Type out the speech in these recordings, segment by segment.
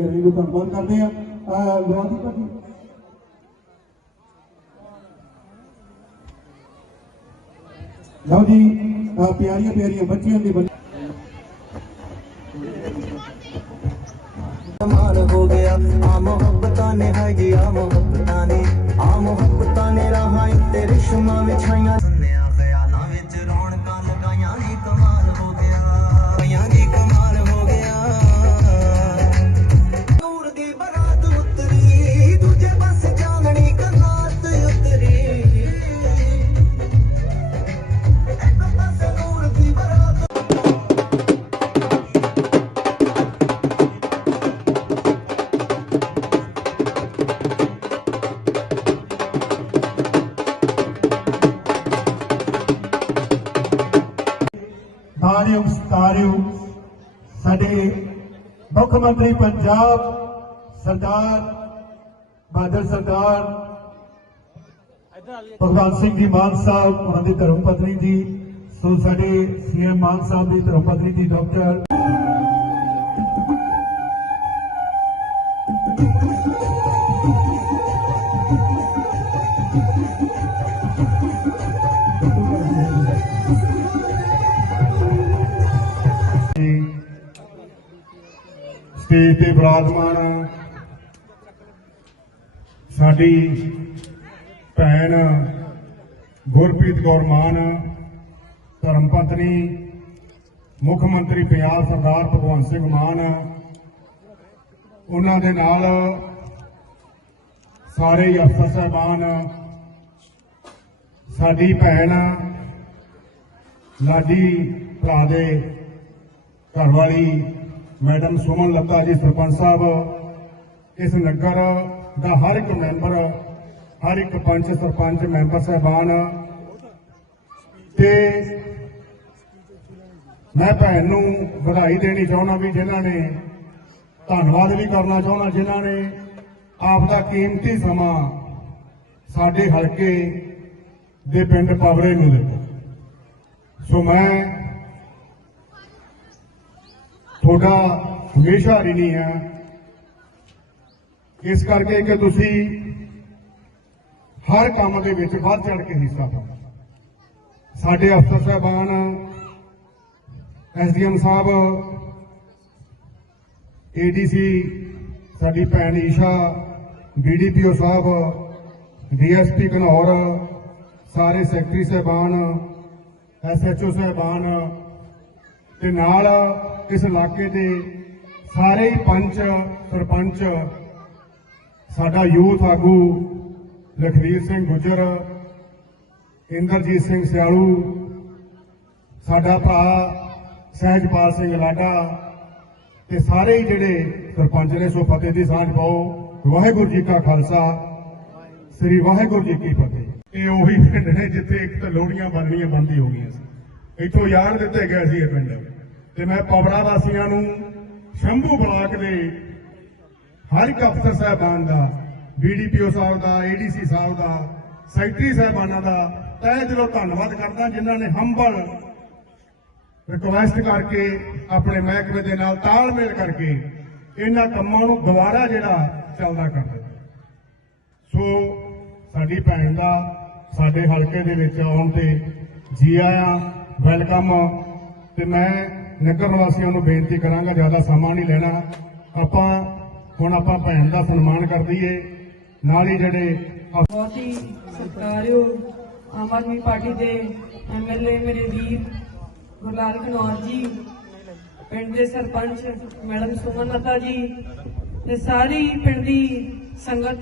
Gallery ਨੂੰ ਧੰਨਵਾਦ ਕਰਦੇ ਆ ਗਵਾਦੀ ਭਾਜੀ ਲਓ ਜੀ ਅਹ ਪਿਆਰੀਆਂ ਪਿਆਰੀਆਂ ਬੱਚੀਆਂ ਦੀ ਬੱਚੀ ਕਮਾਲ ਹੋ ਗਿਆ ਆ ਮੁਹੱਬਤਾਂ ਨੇ ਹੈਗੀ ਆ ਮੁਹੱਬਤਾਂ ਨੇ ਆ ਮੁਹੱਬਤਾਂ ਨੇ ਰਾਹਾਂ ਉੱਤੇ ਰਿਸ਼ਮਾਂ ਦਾਰਿਓ ਸਤਾਰਿਓ। ਸਾਡੇ ਮੁੱਖ ਮੰਤਰੀ ਪੰਜਾਬ ਸਰਦਾਰ ਬਾਦਲ ਸਰਦਾਰ ਭਗਵਾਨ ਸਿੰਘ ਜੀ ਮਾਨ ਸਾਹਿਬ ਉਹਨਾਂ ਦੀ ਧਰਮ ਪਤਨੀ ਜੀ, ਸੋ ਸਾਡੇ ਸੀਐਮ ਮਾਨ ਸਾਹਿਬ ਦੀ ਧਰਮ ਪਤਨੀ ਜੀ, ਡਾਕਟਰ ਸਟੇਜ ਤੇ ਬਿਰਾਜਮਾਨ ਸਾਡੀ ਭੈਣ ਗੁਰਪ੍ਰੀਤ ਕੌਰ ਮਾਨ, ਧਰਮ ਪਤਨੀ, ਮੁੱਖ ਮੰਤਰੀ ਪੰਜਾਬ ਸਰਦਾਰ ਭਗਵੰਤ ਸਿੰਘ ਮਾਨ, ਉਹਨਾਂ ਦੇ ਨਾਲ ਸਾਰੇ ਅਫਸਰ ਸਾਹਿਬਾਨ, ਸਾਡੀ ਭੈਣ ਲਾਡੀ ਭਰਾ ਦੇ ਘਰ ਵਾਲੀ ਮੈਡਮ ਸੁਮਨ ਲੱਤਾ ਜੀ, ਸਰਪੰਚ ਸਾਹਿਬ, ਇਸ ਨਗਰ ਦਾ ਹਰ ਇੱਕ ਮੈਂਬਰ, ਹਰ ਇੱਕ ਪੰਚ, ਸਰਪੰਚ, ਮੈਂਬਰ ਸਾਹਿਬਾਨ। ਤੇ ਮੈਂ ਭੈਣ ਨੂੰ ਵਧਾਈ ਦੇਣੀ ਚਾਹੁੰਦਾ ਵੀ ਜਿਨ੍ਹਾਂ ਨੇ ਧੰਨਵਾਦ ਵੀ ਕਰਨਾ ਚਾਹੁੰਦਾ, ਜਿਨ੍ਹਾਂ ਨੇ ਆਪ ਦਾ ਕੀਮਤੀ ਸਮਾਂ ਸਾਡੇ ਹਲਕੇ ਦੇ ਪਿੰਡ ਪਵਰੇ ਨੂੰ ਦਿੱਤਾ। ਸੋ ਮੈਂ ਤੁਹਾਡਾ ਹਮੇਸ਼ਾ ਰਿਣੀ ਹੈ। ਇਸ ਕਰਕੇ ਕਿ ਤੁਸੀਂ ਹਰ ਕੰਮ ਦੇ ਵਿੱਚ ਵੱਧ ਚੜ ਕੇ ਹਿੱਸਾ ਪਾਓ। ਸਾਡੇ ਅਫਸਰ ਸਾਹਿਬਾਨ ਐਸਡੀਐਮ ਸਾਹਿਬ ਏਡੀਸੀ ਸਾਡੀ ਭੈਣ ਈਸ਼ਾ ਬੀਡੀਪੀਓ ਸਾਹਿਬ ਡੀਐਸਪੀ ਘਨੌਰ ਸਾਰੇ ਸੈਕਟਰੀ ਸਾਹਿਬਾਨ ਐਸਐਚਓ ਸਾਹਿਬਾਨ ਤੇ ਨਾਲ ਇਸ ਇਲਾਕੇ ਦੇ ਸਾਰੇ ਹੀ ਪੰਚ ਸਰਪੰਚ, ਸਾਡਾ ਯੂਥ ਆਗੂ ਲਖਵੀਰ ਸਿੰਘ ਗੁੱਜਰ, ਇੰਦਰਜੀਤ ਸਿੰਘ ਸਿਆਲੂ, ਸਾਡਾ ਭਰਾ ਸਹਿਜਪਾਲ ਸਿੰਘ ਲਾਡਾ ਤੇ ਸਾਰੇ ਹੀ ਜਿਹੜੇ ਸਰਪੰਚ ਨੇ ਸੋ ਫਤਿਹ ਦੀ ਸਾਂਝ ਪਾਓ। ਵਾਹਿਗੁਰੂ ਜੀ ਕਾ ਖਾਲਸਾ, ਸ੍ਰੀ ਵਾਹਿਗੁਰੂ ਜੀ ਕੀ ਫਤਿਹ। ਇਹ ਉਹੀ ਪਿੰਡ ਨੇ ਜਿੱਥੇ ਇੱਕ ਤਾਂ ਲੋਹੜੀਆਂ ਬਣਨੀਆਂ ਬੰਦੀ ਹੋ ਗਈਆਂ ਸੀ। ਇੱਥੋਂ ਯਾਦ ਦਿੱਤੇ ਗਏ ਸੀ ਇਹ ਪਿੰਡ। ਤੇ ਮੈਂ ਪਵੜਾ ਵਾਸੀਆਂ ਨੂੰ ਸ਼ੰਭੂ ਬਲਾਕ ਦੇ ਹਰ ਇੱਕ ਅਫਸਰ ਸਾਹਿਬਾਨ ਦਾ ਬੀਡੀਪੀਓ ਸਾਹਿਬ ਦਾ ਏਡੀਸੀ ਸਾਹਿਬ ਦਾ, ਸੈਕਟਰੀ ਸਾਹਿਬਾਨਾਂ ਦਾ ਤਹਿ ਦਿਲੋਂ ਧੰਨਵਾਦ ਕਰਦਾ, ਜਿਨ੍ਹਾਂ ਨੇ ਹੰਬਲ ਰਿਕੁਐਸਟ ਕਰਕੇ ਆਪਣੇ ਮਹਿਕਮੇ ਦੇ ਨਾਲ ਤਾਲਮੇਲ ਕਰਕੇ ਇਹਨਾਂ ਕੰਮਾਂ ਨੂੰ ਦੁਬਾਰਾ ਜਿਹੜਾ ਚੱਲਦਾ ਕਰ ਦਿੱਤਾ। ਸੋ ਸਾਡੀ ਭੈਣ ਦਾ ਸਾਡੇ ਹਲਕੇ ਦੇ ਵਿੱਚ ਆਉਣ ਤੇ ਜੀ ਆਇਆਂ, ਵੈਲਕਮ। ਤੇ ਮੈਂ ਨਗਰ ਨਿਵਾਸੀਆਂ ਨੂੰ ਬੇਨਤੀ ਕਰਾਂਗਾ, ਜ਼ਿਆਦਾ ਸਮਾਂ ਨਹੀਂ ਲੈਣਾ। ਆਪਾਂ, ਹੁਣ ਆਪਾਂ ਭੈਣ ਦਾ ਸਨਮਾਨ ਕਰ ਦਈਏ। ਨਾਲ ਹੀ ਜਿਹੜੇ ਅਫ- ਬਹੁਤ ਹੀ ਸਤਿਕਾਰਯੋਗ ਆਮ ਆਦਮੀ ਪਾਰਟੀ ਦੇ ਐਮਐਲਏ ਮੇਰੇ ਵੀਰ ਗੁਰਲਾਲ ਘਨੌਰ ਜੀ, ਪਿੰਡ ਦੇ ਸਰਪੰਚ ਮੈਡਮ ਸੁਮਨ ਲਤਾ ਜੀ ਤੇ ਸਾਰੀ ਪਿੰਡ ਦੀ ਸੰਗਤ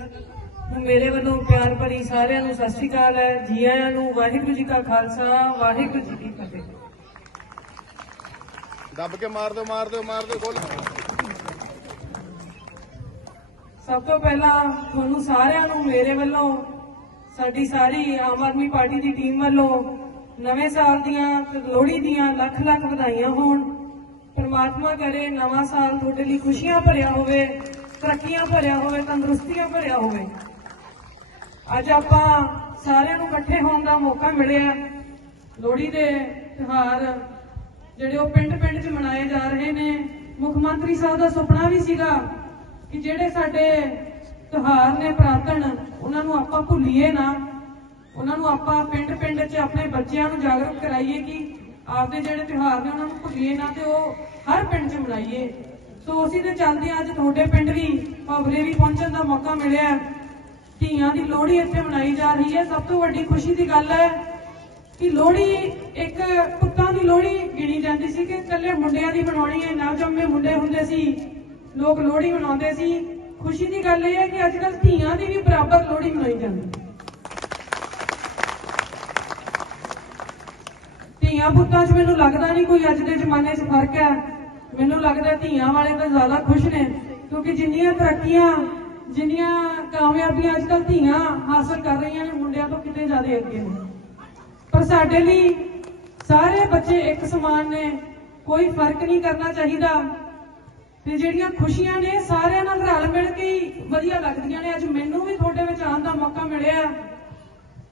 ਨੂੰ ਮੇਰੇ ਵੱਲੋਂ ਪਿਆਰ ਭਰੀ ਸਾਰਿਆਂ ਨੂੰ ਸਤਿ ਸ਼੍ਰੀ ਅਕਾਲ ਹੈ। ਜੀ ਆਇਆਂ ਨੂੰ ਵਾਹਿਗੁਰੂ ਜੀ ਕਾ ਖਾਲਸਾ, ਵਾਹਿਗੁਰੂ ਜੀ ਕੀ ਫਤਿਹ। ਦੱਬ ਕੇ ਮਾਰ ਦਿਓ ਮਾਰ ਦਿਓ ਮਾਰ ਦਿਓ ਗੋਲ ਸਭ ਤੋਂ ਪਹਿਲਾਂ ਤੁਹਾਨੂੰ ਸਾਰਿਆਂ ਨੂੰ ਮੇਰੇ ਵੱਲੋਂ, ਸਾਡੀ ਸਾਰੀ ਆਮ ਆਦਮੀ ਪਾਰਟੀ ਦੀ ਟੀਮ ਵੱਲੋਂ ਨਵੇਂ ਸਾਲ ਦੀਆਂ ਤੇ ਲੋਹੜੀ ਦੀਆਂ ਲੱਖ ਲੱਖ ਵਧਾਈਆਂ ਹੋਣ। ਪਰਮਾਤਮਾ ਕਰੇ ਨਵਾਂ ਸਾਲ ਤੁਹਾਡੇ ਲਈ ਖੁਸ਼ੀਆਂ ਭਰਿਆ ਹੋਵੇ, ਤਰੱਕੀਆਂ ਭਰਿਆ ਹੋਵੇ, ਤੰਦਰੁਸਤੀਆਂ ਭਰਿਆ ਹੋਵੇ। ਅੱਜ ਆਪਾਂ ਸਾਰਿਆਂ ਨੂੰ ਇਕੱਠੇ ਹੋਣ ਦਾ ਮੌਕਾ ਮਿਲਿਆ। ਲੋਹੜੀ ਦੇ ਤਿਉਹਾਰ ਜਿਹੜੇ ਉਹ ਪਿੰਡ ਪਿੰਡ 'ਚ ਮਨਾਏ ਜਾ ਰਹੇ ਨੇ ਮੁੱਖ ਮੰਤਰੀ ਸਾਹਿਬ ਦਾ ਸੁਪਨਾ ਵੀ ਸੀਗਾ ਕਿ ਜਿਹੜੇ ਸਾਡੇ ਤਿਉਹਾਰ ਨੇ ਪ੍ਰਾਤਨ, ਉਹਨਾਂ ਨੂੰ ਆਪਾਂ ਭੁੱਲੀਏ ਨਾ। ਉਹਨਾਂ ਨੂੰ ਆਪਾਂ ਪਿੰਡ ਪਿੰਡ 'ਚ ਆਪਣੇ ਬੱਚਿਆਂ ਨੂੰ ਜਾਗਰੂਕ ਕਰਾਈਏ ਕਿ ਆਪਦੇ ਜਿਹੜੇ ਤਿਉਹਾਰ ਨੇ, ਉਹਨਾਂ ਨੂੰ ਭੁੱਲੀਏ ਨਾ ਤੇ ਉਹ ਹਰ ਪਿੰਡ 'ਚ ਮਨਾਈਏ। ਸੋ ਉਸੇ ਦੇ ਚੱਲਦੇ ਅੱਜ ਤੁਹਾਡੇ ਪਿੰਡ ਵੀ ਭਵਰੇ ਵੀ ਪਹੁੰਚਣ ਦਾ ਮੌਕਾ ਮਿਲਿਆ ਧੀਆਂ ਦੀ ਲੋਹੜੀ ਇੱਥੇ ਮਨਾਈ ਜਾ ਰਹੀ ਹੈ। ਸਭ ਤੋਂ ਵੱਡੀ ਖੁਸ਼ੀ ਦੀ ਗੱਲ ਹੈ ਕਿ ਲੋਹੜੀ ਇੱਕ ਪੁੱਤਾਂ ਦੀ ਲੋਹੜੀ ਗਿਣੀ ਜਾਂਦੀ ਸੀ ਕਿ ਇਕੱਲੇ ਮੁੰਡਿਆਂ ਦੀ ਬਣਾਉਣੀ ਹੈ ਨਵਜੰਮੇ ਮੁੰਡੇ ਹੁੰਦੇ ਸੀ, ਲੋਕ ਲੋਹੜੀ ਮਨਾਉਂਦੇ ਸੀ। ਖੁਸ਼ੀ ਦੀ ਗੱਲ ਇਹ ਹੈ ਕਿ ਅੱਜ ਕੱਲ੍ਹ ਧੀਆਂ ਦੀ ਵੀ ਬਰਾਬਰ ਲੋਹੜੀ ਮਨਾਈ ਜਾਂਦੀ ਧੀਆਂ ਪੁੱਤਾਂ 'ਚ ਮੈਨੂੰ ਲੱਗਦਾ ਨਹੀਂ ਕੋਈ ਅੱਜ ਦੇ ਜ਼ਮਾਨੇ 'ਚ ਫ਼ਰਕ ਹੈ। ਮੈਨੂੰ ਲੱਗਦਾ ਧੀਆਂ ਵਾਲੇ ਤਾਂ ਜ਼ਿਆਦਾ ਖੁਸ਼ ਨੇ, ਕਿਉਂਕਿ ਜਿੰਨੀਆਂ ਤਰੱਕੀਆਂ, ਜਿੰਨੀਆਂ ਕਾਮਯਾਬੀਆਂ ਅੱਜ ਕੱਲ੍ਹ ਧੀਆਂ ਹਾਸਲ ਕਰ ਰਹੀਆਂ ਨੇ, ਮੁੰਡਿਆਂ ਤੋਂ ਕਿਤੇ ਜ਼ਿਆਦਾ ਅੱਗੇ ਨੇ। ਪਰ ਸਾਡੇ ਲਈ ਸਾਰੇ ਬੱਚੇ ਇੱਕ ਸਮਾਨ ਨੇ। ਕੋਈ ਫ਼ਰਕ ਨਹੀਂ ਕਰਨਾ ਚਾਹੀਦਾ। ਤੇ ਜਿਹੜੀਆਂ ਖੁਸ਼ੀਆਂ ਨੇ, ਸਾਰਿਆਂ ਨਾਲ ਰਲ ਮਿਲ ਕੇ ਹੀ ਵਧੀਆ ਲੱਗਦੀਆਂ ਨੇ। ਅੱਜ ਮੈਨੂੰ ਵੀ ਤੁਹਾਡੇ ਵਿੱਚ ਆਉਣ ਦਾ ਮੌਕਾ ਮਿਲਿਆ।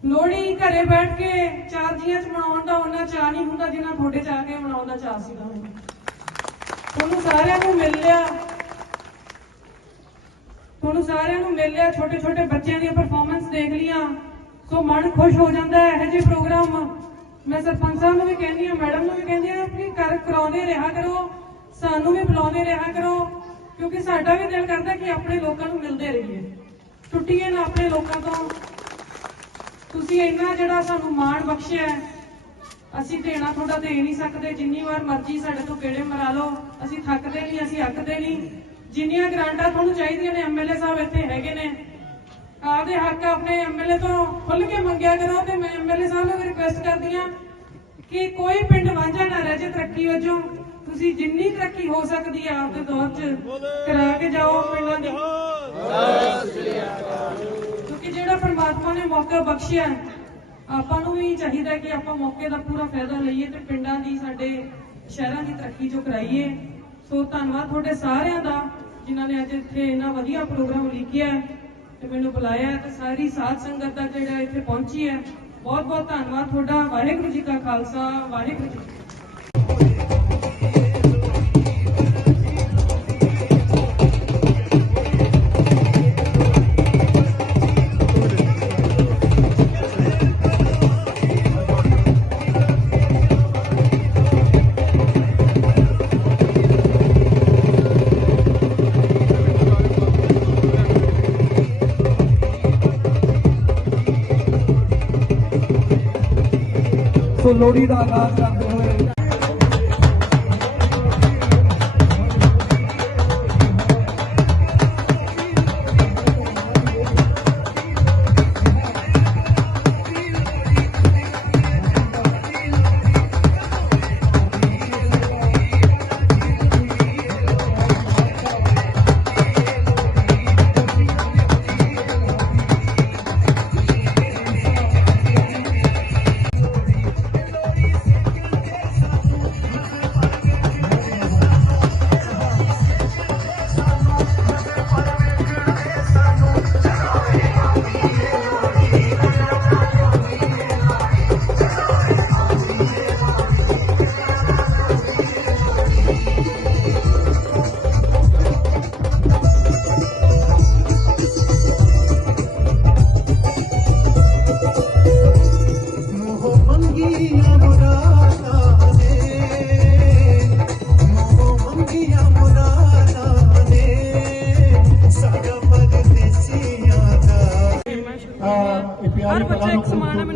ਲੋਹੜੀ ਘਰੇ ਬੈਠ ਕੇ ਚਾਰ ਜੀਆਂ ਚ ਮਨਾਉਣ ਦਾ ਉਹਨਾਂ ਚਾਹ ਨਹੀਂ ਹੁੰਦਾ ਜਿੰਨਾ ਤੁਹਾਡੇ ਚ ਆ ਕੇ ਮਨਾਉਣ ਦਾ ਚਾਹ ਸੀਗਾ ਤੁਹਾਨੂੰ ਸਾਰਿਆਂ ਨੂੰ ਮਿਲ ਲਿਆ। ਤੁਹਾਨੂੰ ਸਾਰਿਆਂ ਨੂੰ ਮਿਲ ਲਿਆ। ਛੋਟੇ ਛੋਟੇ ਬੱਚਿਆਂ ਦੀਆਂ ਪਰਫਾਰਮੈਂਸ ਦੇਖ ਲੀਆਂ ਸੋ ਮਨ ਖੁਸ਼ ਹੋ ਜਾਂਦਾ ਹੈ, ਇਹੋ ਜਿਹੇ ਪ੍ਰੋਗਰਾਮ। ਮੈਂ ਸਰਪੰਚ ਸਾਹਿਬ ਨੂੰ ਵੀ ਕਹਿੰਦੀ ਹਾਂ, ਮੈਡਮ ਨੂੰ ਵੀ ਕਹਿੰਦੀ ਹਾਂ ਕਿ ਕਰ ਕਰਾਉਂਦੇ ਰਿਹਾ ਕਰੋ, ਸਾਨੂੰ ਵੀ ਬੁਲਾਉਂਦੇ ਰਿਹਾ ਕਰੋ, ਕਿਉਂਕਿ ਸਾਡਾ ਵੀ ਦਿਲ ਕਰਦਾ ਕਿ ਆਪਣੇ ਲੋਕਾਂ ਨੂੰ ਮਿਲਦੇ ਰਹੀਏ। ਟੁੱਟੀਏ ਨਾ ਆਪਣੇ ਲੋਕਾਂ ਤੋਂ। ਤੁਸੀਂ ਇੰਨਾ ਜਿਹੜਾ ਸਾਨੂੰ ਮਾਣ ਬਖਸ਼ਿਆ ਅਸੀਂ ਦੇਣਾ ਤੁਹਾਡਾ ਦੇ ਨਹੀਂ ਸਕਦੇ, ਜਿੰਨੀ ਵਾਰ ਮਰਜ਼ੀ ਸਾਡੇ ਤੋਂ ਕਿਹੜੇ ਮਰਾ ਲਓ, ਅਸੀਂ ਥੱਕਦੇ ਨਹੀਂ, ਅਸੀਂ ਅੱਕਦੇ ਨਹੀਂ। ਜਿੰਨੀਆਂ ਗ੍ਰਾਂਟਾਂ ਤੁਹਾਨੂੰ ਚਾਹੀਦੀਆਂ ਨੇ ਐਮਐਲਏ ਸਾਹਿਬ ਇੱਥੇ ਹੈਗੇ ਨੇ ਆਪਦੇ ਹੱਕ ਆਪਣੇ ਐਮਐਲਏ ਤੋਂ ਖੁੱਲ ਕੇ ਮੰਗਿਆ ਕਰੋ ਤੇ ਮੈਂ ਐਮਐਲਏ ਸਾਹਿਬ ਨੂੰ ਰਿਕੁਐਸਟ ਕਰਦੀ ਹਾਂ ਕਿ ਕੋਈ ਪਿੰਡ ਵਾਂਝਾ ਨਾ ਰਹਿ ਜੇ ਤਰੱਕੀ ਵਜੋਂ। ਤੁਸੀਂ ਜਿੰਨੀ ਤਰੱਕੀ ਹੋ ਸਕਦੀ ਹੈ ਆਪਦੇ ਦੌਰ 'ਚ ਕਰਾ ਕੇ ਜਾਓ ਪਿੰਡਾਂ ਦੀ। ਕਿਉਂਕਿ ਜਿਹੜਾ ਪਰਮਾਤਮਾ ਨੇ ਮੌਕਾ ਬਖਸ਼ਿਆ, ਆਪਾਂ ਨੂੰ ਵੀ ਚਾਹੀਦਾ ਕਿ ਆਪਾਂ ਮੌਕੇ ਦਾ ਪੂਰਾ ਫਾਇਦਾ ਲਈਏ ਤੇ ਪਿੰਡਾਂ ਦੀ ਸਾਡੇ ਸ਼ਹਿਰਾਂ ਦੀ ਤਰੱਕੀ ਜੋ ਕਰਾਈਏ। ਸੋ ਧੰਨਵਾਦ ਤੁਹਾਡੇ ਸਾਰਿਆਂ ਦਾ, ਜਿਨ੍ਹਾਂ ਨੇ ਅੱਜ ਇੱਥੇ ਇੰਨਾ ਵਧੀਆ ਪ੍ਰੋਗਰਾਮ ਲਿਖਿਆ ਤੇ ਮੈਨੂੰ ਬੁਲਾਇਆ ਤੇ ਸਾਰੀ ਸਾਧ ਸੰਗਤ ਦਾ ਜਿਹੜਾ ਇੱਥੇ ਪਹੁੰਚੀ ਹੈ ਬਹੁਤ ਬਹੁਤ ਧੰਨਵਾਦ ਤੁਹਾਡਾ, ਵਾਹਿਗੁਰੂ ਜੀ ਕਾ ਖਾਲਸਾ, ਵਾਹਿਗੁਰੂ ਜੀ ਸੋ ਲੋਹੜੀ ਦਾ ਆਗਾਜ਼ ਕਰਦੇ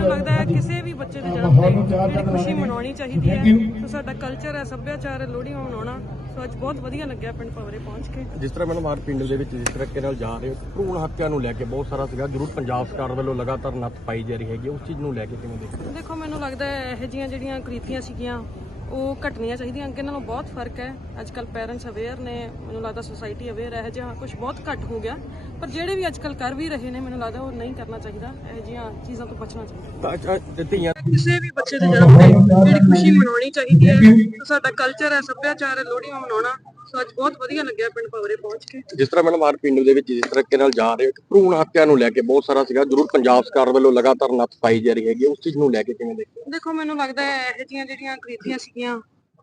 ਮੈਨੂੰ ਲੱਗਦਾ ਹੈ ਕਿਸੇ ਵੀ ਬੱਚੇ ਦੇ ਜਨਮ ਤੇ ਜਿਹੜੀ ਖੁਸ਼ੀ। ਮਨਾਉਣੀ ਚਾਹੀਦੀ ਹੈ. ਤੇ ਸਾਡਾ ਕਲਚਰ ਹੈ ਸੱਭਿਆਚਾਰ ਹੈ ਲੋਹੜੀ ਮਨਾਉਣਾ ਸੋ ਅੱਜ ਬਹੁਤ ਵਧੀਆ ਲੱਗਿਆ ਪਿੰਡ ਪਵਰੇ ਪਹੁੰਚ ਕੇ ਜਿਸ ਤਰ੍ਹਾਂ ਮੈਨੂੰ ਮਾਰ ਪਿੰਡ ਦੇ ਵਿੱਚ ਜਿਸ ਤਰੀਕੇ ਨਾਲ ਜਾ ਰਹੇ ਹੋ ਭਰੂਣ ਹੱਤਿਆ ਨੂੰ ਲੈ ਕੇ ਬਹੁਤ ਸਾਰਾ ਸੀਗਾ ਜ਼ਰੂਰ ਪੰਜਾਬ ਸਰਕਾਰ ਵੱਲੋਂ ਲਗਾਤਾਰ ਨੱਥ ਪਾਈ ਜਾ ਰਹੀ ਹੈਗੀ ਹੈ। ਉਸ ਚੀਜ਼ ਨੂੰ ਲੈ ਕੇ ਕਿਵੇਂ ਦੇਖਦੇ? ਦੇਖੋ ਮੈਨੂੰ ਲੱਗਦਾ ਹੈ ਇਹੋ ਜਿਹੀਆਂ ਜਿਹੜੀਆਂ ਕ੍ਰੀਤੀਆਂ ਸੀਗੀਆਂ ਉਹ ਘਟਣੀਆਂ ਚਾਹੀਦੀਆਂ ਅੱਗੇ ਨਾਲੋਂ ਬਹੁਤ ਫ਼ਰਕ ਹੈ ਅੱਜ ਕੱਲ ਪੇਰੈਂਟਸ ਅਵੇਅਰ ਨੇ ਮੈਨੂੰ ਲੱਗਦਾ ਸੋਸਾਇਟੀ ਅਵੇਅਰ ਹੈ ਜਿਹਾ ਕੁਝ ਬਹੁਤ ਘੱਟ ਹੋ ਗਿਆ ਪਰ ਜਿਹੜੇ ਵੀ ਅੱਜ ਕੱਲ ਕਰ ਵੀ ਰਹੇ ਨੇ ਮੈਨੂੰ ਲੱਗਦਾ ਉਹ ਨਹੀਂ ਕਰਨਾ ਚਾਹੀਦਾ। ਇਹੋ ਜਿਹੀਆਂ ਚੀਜ਼ਾਂ ਤੋਂ ਬਚਣਾ ਚਾਹੀਦਾ। ਤਾਂ ਧੀਆਂ ਕਿਸੇ ਵੀ ਬੱਚੇ ਦੇ ਜਨਮ ਤੇ ਜਿਹੜੀ ਖੁਸ਼ੀ ਮਨਾਉਣੀ ਚਾਹੀਦੀ ਹੈ। ਤੇ ਸਾਡਾ ਕਲਚਰ ਹੈ ਸੱਭਿਆਚਾਰ ਹੈ ਲੋਹੜੀ ਮਨਾਉਣਾ। ਸੋ ਅੱਜ ਬਹੁਤ ਵਧੀਆ ਲੱਗਿਆ ਪਿੰਡ ਪਵਰੇ ਪਹੁੰਚ ਕੇ। ਜਿਸ ਤਰ੍ਹਾਂ ਮੈਨੂੰ ਮਾਰ ਪਿੰਡ ਦੇ ਵਿੱਚ ਜਿਸ ਤਰੀਕੇ ਨਾਲ ਜਾ ਰਹੇ ਹੋ ਭਰੂਣ ਹੱਤਿਆ ਨੂੰ ਲੈ ਕੇ ਬਹੁਤ ਸਾਰਾ ਸੀਗਾ। ਜ਼ਰੂਰ ਪੰਜਾਬ ਸਰਕਾਰ ਵੱਲੋਂ ਲਗਾਤਾਰ ਨੱਥ ਪਾਈ ਜਾ ਰਹੀ ਹੈਗੀ। ਉਸ ਚੀਜ਼ ਨੂੰ ਲੈ ਕੇ ਕਿਵੇਂ ਦੇਖਦੇ? ਦੇਖੋ ਮੈਨੂੰ ਲੱਗਦਾ ਹੈ ਇਹੋ ਜਿਹੀਆਂ ਜਿਹੜੀਆਂ ਕ੍ਰੀਤੀਆਂ ਸੀਗੀਆਂ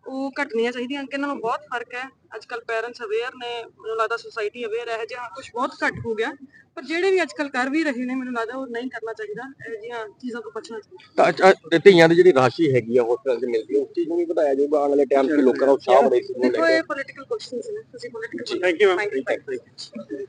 ਉਹ ਘਟਣੀਆਂ ਚਾਹੀਦੀਆਂ ਕਿ ਇਹਨਾਂ ਨੂੰ ਬਹੁਤ ਫ਼ਰਕ ਹੈ। ਅੱਜ ਕੱਲ ਪੈਰੈਂਟਸ ਅਵੇਅਰ ਨੇ ਮੈਨੂੰ ਲੱਗਦਾ ਸੁਸਾਇਟੀ ਅਵੇਅਰ ਹੈ ਜਿਹਾ ਕੁਝ ਬਹੁਤ ਘੱਟ ਹੋ ਗਿਆ। ਪਰ ਜਿਹੜੇ ਵੀ ਅੱਜ ਕੱਲ ਕਰ ਵੀ ਰਹੇ ਨੇ ਮੈਨੂੰ ਲੱਗਦਾ ਉਹ ਨਹੀਂ ਕਰਨਾ ਚਾਹੀਦਾ ਇਹ ਜਿਹੀਆਂ ਚੀਜ਼ਾਂ ਤੋਂ ਬਚਣਾ ਚਾਹੀਦਾ। ਤਾਂ ਧੀਆਂ ਦੀ ਜਿਹੜੀ ਰਾਸ਼ੀ ਹੈਗੀ ਆ ਹਸਪਤਾਲ 'ਚ ਮਿਲਦੀ ਉਸ ਚੀਜ਼ ਨੂੰ ਵੀ ਵਧਾਇਆ ਜਾਊਗਾ। ਆਉਣ ਵਾਲੇ ਟਾਈਮ 'ਚ ਲੋਕਾਂ ਦਾ ਉਤਸ਼ਾਹ ਵਧੇ ਦੇਖੋ ਇਹ ਪੋਲੀਟੀਕਲ ਕੁਐਸਚਨਸ ਨੇ ਤੁਸੀਂ ਪੋਲੀਟੀਕਲ ਥੈਂਕ ਯੂ ਮੈਮ